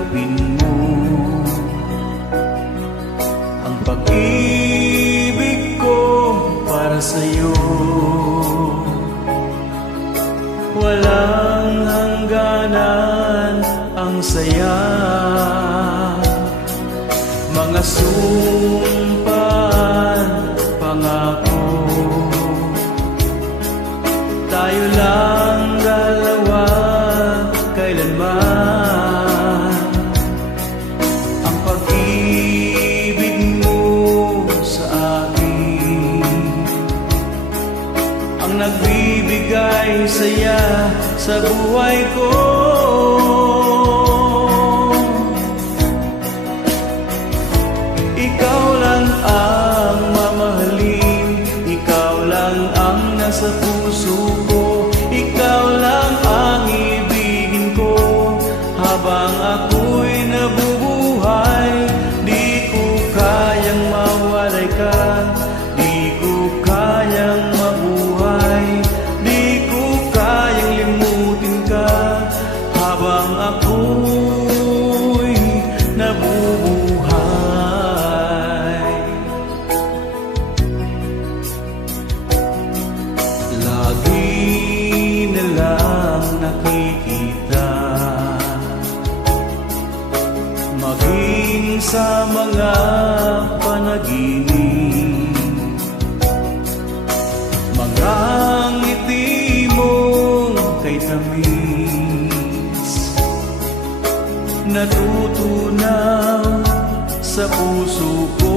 tanggapin mo ang pag-ibig ko para sa'yo. Walang hangganan ang saya, mga sumpaan, pangako. Tayo lang dalawa kailanman. Ang pag-ibig mo sa akin ang nagbibigay saya sa buhay ko. Ikaw lang ang mamahalin, ikaw lang ang nasa puso ko, ikaw lang ang ibigin ko habang ako'y nabubuhay. Di ko kayang mawalay ka, di ko kayang mabuhay, di ko kayang limutin ka habang ako'y nabubuhay. Lagi na lang nakikita, maging sa mga panaginip, mga ngiti mong kay tamis, natutunaw sa puso ko.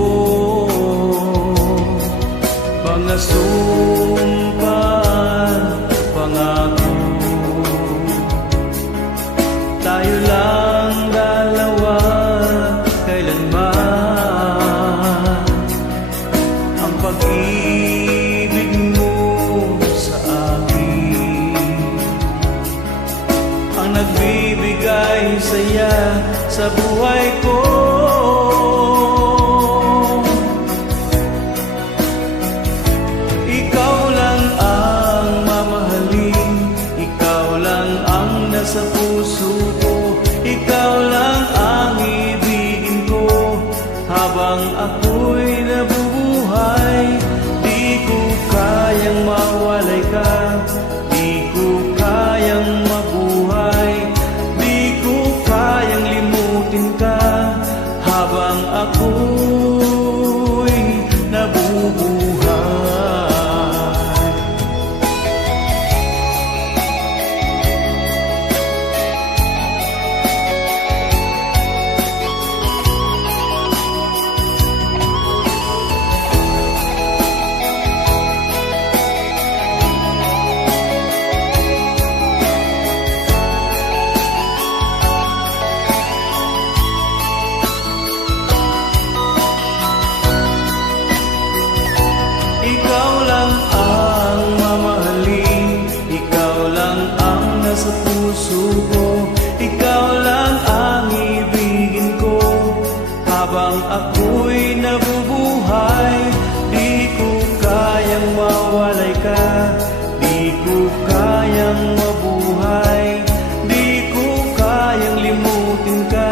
Mga sumpaan, pangako, tayo lang dalawa kailanman. Ang pag-ibig mo sa akin ang nagbibigay saya sa buhay ko. Ikaw lang ang mamahalin, ikaw lang ang nasa puso ko, ikaw lang ang ibigin ko habang ako'y nabubuhay. Di ko kayang mawalay ka, di ko kayang mabuhay, di ko kayang limutin ka habang ako'y nabubuhay. Ikaw lang ang mamahalin, ikaw lang ang nasa puso ko, ikaw lang ang ibigin ko habang ako'y nabubuhay. Di ko kayang mawalay ka, di ko kayang mabuhay, di ko kayang limutin ka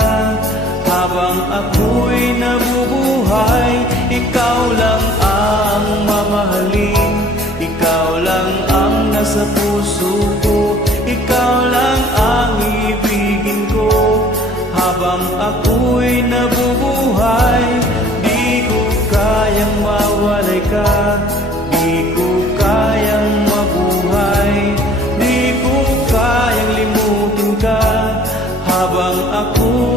habang ako'y nabubuhay. Ikaw lang ang mamahalin, ikaw lang ang nasa puso ko, ikaw lang ang ibigin ko habang ako'y nabubuhay. Di ko kayang mawalay ka, di ko kayang mabuhay, di ko kayang limutin ka habang ako